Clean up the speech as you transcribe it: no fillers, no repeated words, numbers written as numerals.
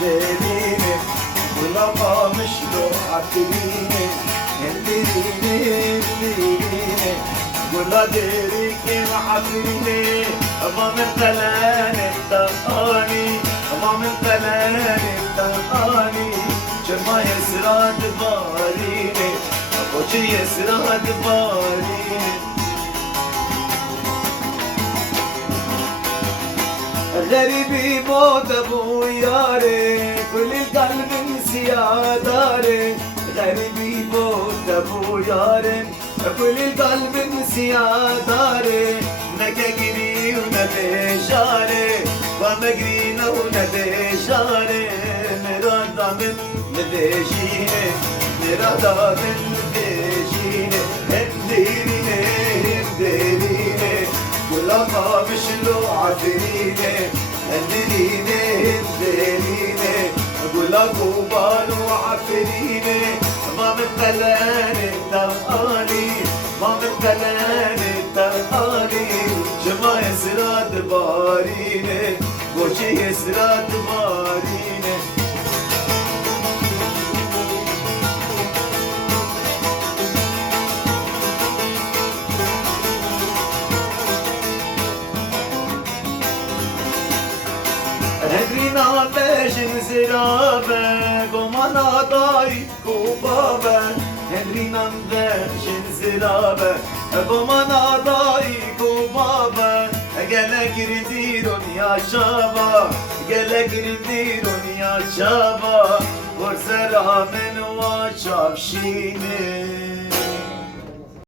دليني ولما مشلو عفريني اندريني اندريني ولا ديريكي معفريني أما من قلاني تلقاني أما من قلاني تلقاني جمع يسراد باريني أبوشي يسراد باريني غريبي موت ابو ياري كل القلب نسيا داري غريبي موت ابو ياري كل القلب نسيا داري نكاكري ونبي شاري ومجرينا ونبي شاري نرادا من نديشيني نرادا من نديشيني هنديريني هنديريني ولما مشلو عفريني هنديني هنديني أقول قوبان وعفريني ما متلاني تلقاني ما متلاني تلقاني جما يسراد باريني وشي يسراد باريني هدرينا باشن زرابة قمنا ضايق وبابا هدرينا باشن زرابة قمنا ضايق وبابا قالك رديرون يا شابا قالك رديرون يا شابا ورزرا من وشاب شيني